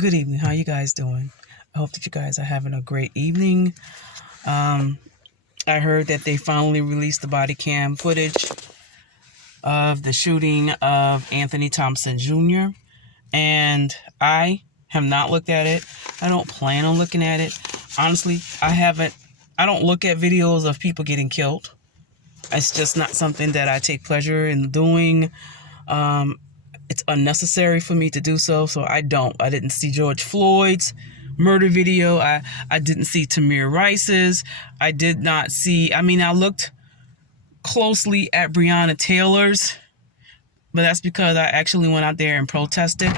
Good evening. How you guys doing? I hope that you guys are having a great evening. I heard that they finally released the body cam footage of the shooting of Anthony Thompson Jr. And I have not looked at it. I don't plan on looking at it. Honestly, I don't look at videos of people getting killed. It's just not something that I take pleasure in doing. It's unnecessary for me to do so I don't. I didn't see George Floyd's murder video. I didn't see Tamir Rice's. I did not see, I looked closely at Breonna Taylor's, but that's because I actually went out there and protested.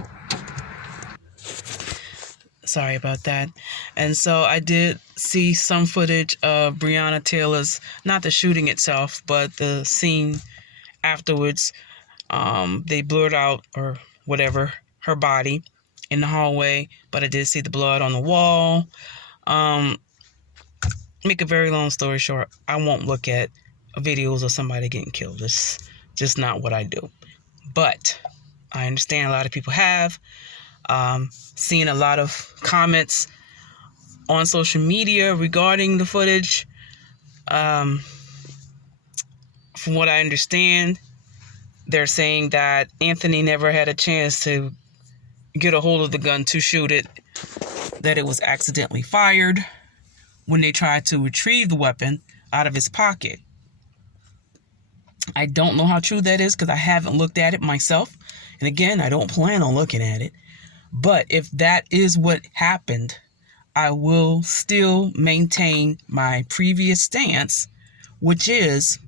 Sorry about that. And so I did see some footage of Breonna Taylor's, not the shooting itself, but the scene afterwards. They blurred out or whatever her body in the hallway, but I did see the blood on the wall. Make a very long story short, I won't look at videos of somebody getting killed. It's just not what I do. But I understand a lot of people have seen a lot of comments on social media regarding the footage. From what I understand, they're saying that Anthony never had a chance to get a hold of the gun to shoot it, that it was accidentally fired when they tried to retrieve the weapon out of his pocket. I don't know how true that is because I haven't looked at it myself. And again, I don't plan on looking at it. But if that is what happened, I will still maintain my previous stance, which is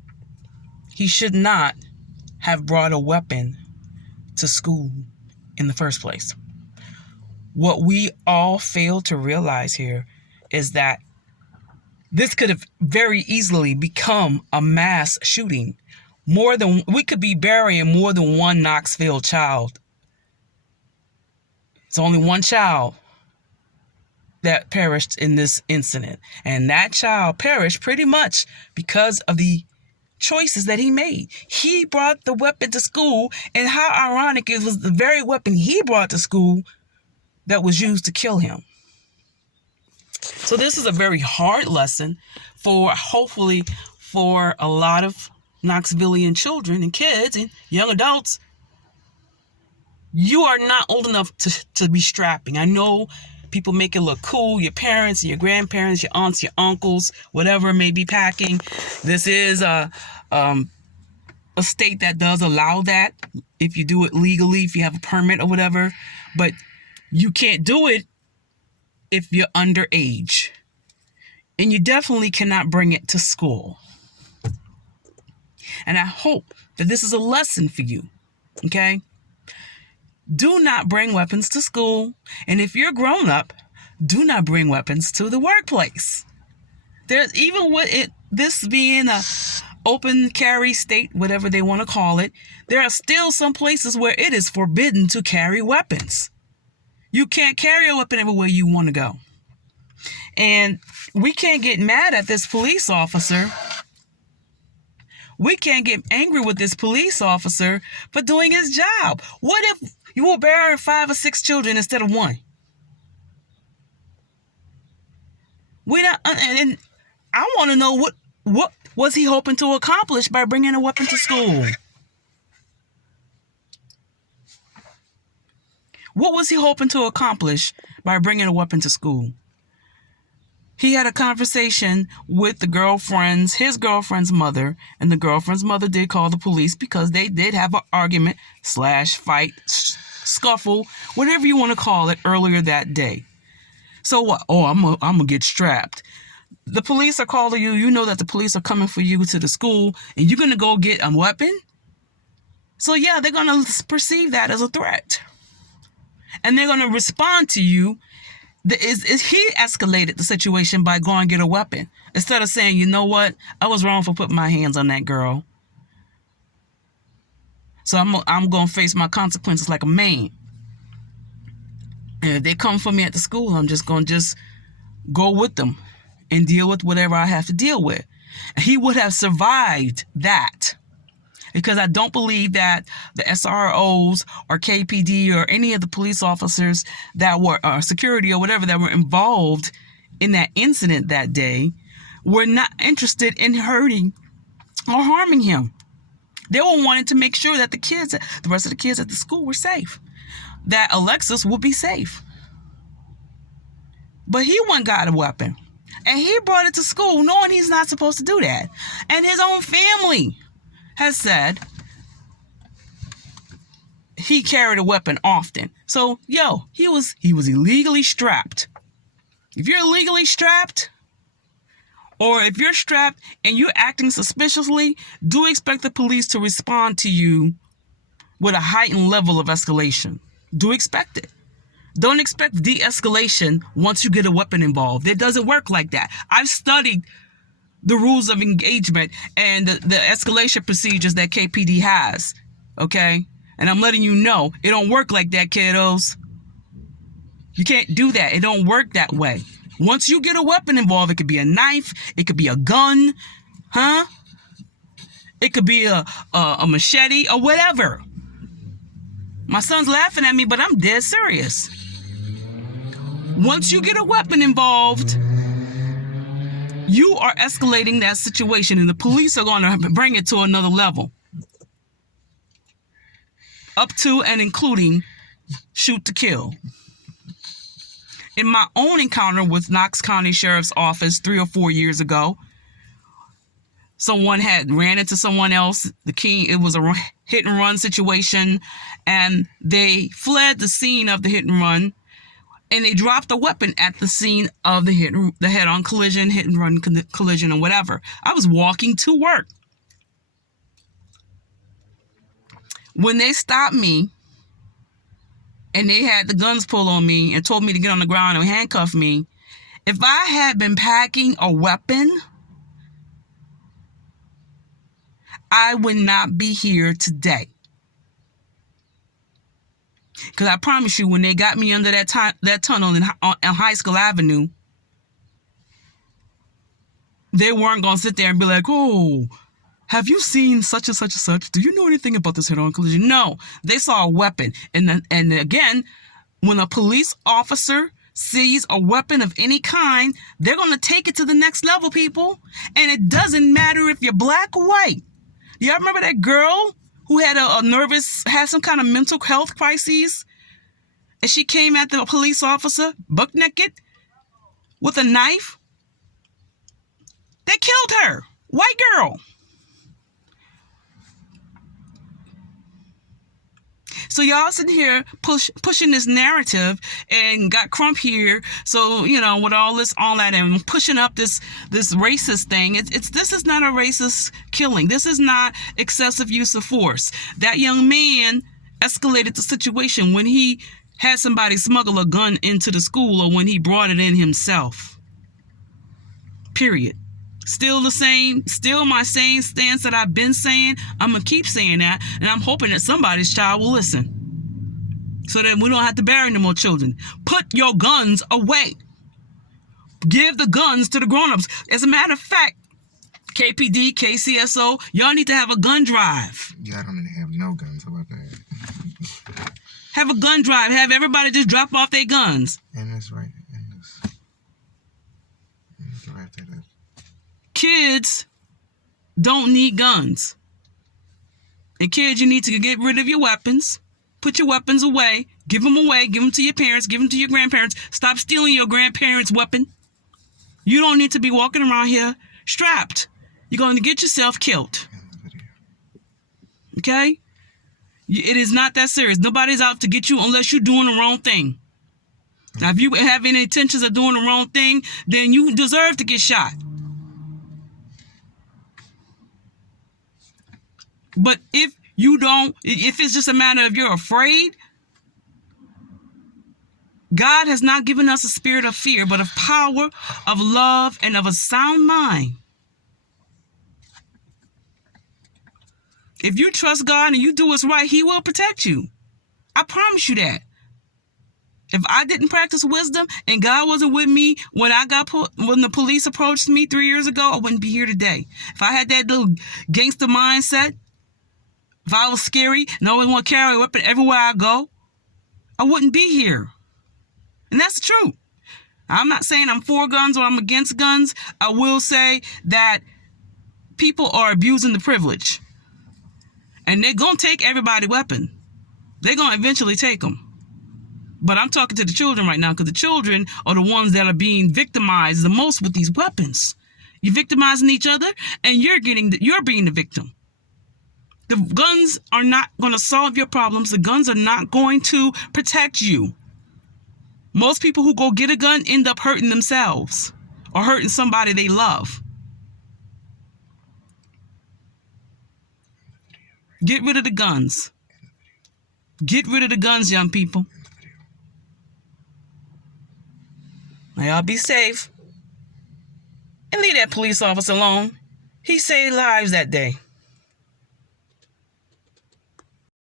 he should not have brought a weapon to school in the first place. What we all fail to realize here is that this could have very easily become a mass shooting. We could be burying more than one Knoxville child. It's only one child that perished in this incident. And that child perished pretty much because of the choices that he made. He brought the weapon to school, and how ironic it was the very weapon he brought to school that was used to kill him. So this is a very hard lesson hopefully for a lot of Knoxvillian children and kids and young adults. You are not old enough to be strapping. I know people make it look cool. Your parents, your grandparents, your aunts, your uncles, whatever may be packing. This is a state that does allow that if you do it legally, if you have a permit or whatever. But you can't do it if you're underage. And you definitely cannot bring it to school. And I hope that this is a lesson for you. Okay? Do not bring weapons to school. And if you're grown up, do not bring weapons to the workplace. There's even with this being a open carry state, whatever they want to call it, there are still some places where it is forbidden to carry weapons. You can't carry a weapon everywhere you want to go. And we can't get mad at this police officer. We can't get angry with this police officer for doing his job. What if you were bearing 5 or 6 children instead of 1? And I want to know what was he hoping to accomplish by bringing a weapon to school? What was he hoping to accomplish by bringing a weapon to school? He had a conversation with his girlfriend's mother, and the girlfriend's mother did call the police because they did have an argument / fight, scuffle, whatever you want to call it, earlier that day. So what? Oh, I'm gonna get strapped. The police are calling you. You know that the police are coming for you to the school, and you're gonna go get a weapon? So yeah, they're gonna perceive that as a threat, and they're gonna respond to you. He escalated the situation by going and get a weapon instead of saying, you know what, I was wrong for putting my hands on that girl. So I'm going to face my consequences like a man. And if they come for me at the school, I'm just going to go with them and deal with whatever I have to deal with. He would have survived that because I don't believe that the SROs or KPD or any of the police officers that were security or whatever that were involved in that incident that day were not interested in hurting or harming him. They were wanting to make sure that the rest of the kids at the school were safe, that Alexis would be safe. But he went got a weapon, and he brought it to school knowing he's not supposed to do that. And his own family has said he carried a weapon often. So, he was illegally strapped. If you're illegally strapped, or if you're strapped and you're acting suspiciously, do expect the police to respond to you with a heightened level of escalation. Do expect it. Don't expect de-escalation once you get a weapon involved. It doesn't work like that. I've studied the rules of engagement and the escalation procedures that KPD has, okay? And I'm letting you know, it don't work like that, kiddos. You can't do that. It don't work that way. Once you get a weapon involved, it could be a knife, it could be a gun, it could be a machete or whatever. My son's laughing at me, but I'm dead serious. Once you get a weapon involved, you are escalating that situation, and the police are going to bring it to another level. Up to and including shoot to kill. In my own encounter with Knox County Sheriff's Office 3 or 4 years ago, someone had ran into someone else. It was a hit and run situation, and they fled the scene of the hit and run, and they dropped a weapon at the scene of the head-on collision, hit and run collision, or whatever. I was walking to work. When they stopped me, and they had the guns pulled on me and told me to get on the ground and handcuff me, if I had been packing a weapon, I would not be here today. Because I promise you, when they got me under that tunnel on High School Avenue, they weren't going to sit there and be like, oh, have you seen such and such and such? Do you know anything about this head-on collision? No, they saw a weapon. And again, when a police officer sees a weapon of any kind, they're going to take it to the next level, people. And it doesn't matter if you're black or white. Y'all remember that girl who had had some kind of mental health crises? And she came at the police officer, buck naked, with a knife? They killed her. White girl. So y'all sitting here pushing this narrative and got Crump here. So, with all that and pushing up this racist thing, this is not a racist killing. This is not excessive use of force. That young man escalated the situation when he had somebody smuggle a gun into the school or when he brought it in himself. Period. Still the same, still my same stance that I've been saying. I'm going to keep saying that, and I'm hoping that somebody's child will listen so that we don't have to bury no more children. Put your guns away. Give the guns to the grown-ups. As a matter of fact, KPD, KCSO, y'all need to have a gun drive. Yeah, I don't need to have no guns. How about that? Have a gun drive. Have everybody just drop off their guns. And that's right. Drive that up. Kids don't need guns. And kids, you need to get rid of your weapons. Put your weapons away. Give them away. Give them to your parents. Give them to your grandparents. Stop stealing your grandparents' weapon. You don't need to be walking around here strapped. You're going to get yourself killed. Okay? It is not that serious. Nobody's out to get you unless you're doing the wrong thing. Now, if you have any intentions of doing the wrong thing, then you deserve to get shot. But if it's just a matter of you're afraid, God has not given us a spirit of fear, but of power, of love, and of a sound mind. If you trust God and you do what's right, He will protect you. I promise you that. If I didn't practice wisdom and God wasn't with me when the police approached me 3 years ago, I wouldn't be here today. If I had that little gangster mindset, If I was scary and I always want to carry a weapon everywhere I go, I wouldn't be here. And that's the truth. I'm not saying I'm for guns or I'm against guns. I will say that people are abusing the privilege. And they're going to take everybody's weapon. They're going to eventually take them. But I'm talking to the children right now, because the children are the ones that are being victimized the most with these weapons. You're victimizing each other, and you're being the victim. The guns are not going to solve your problems. The guns are not going to protect you. Most people who go get a gun end up hurting themselves or hurting somebody they love. Get rid of the guns. Get rid of the guns, young people. Now, y'all be safe. And leave that police officer alone. He saved lives that day.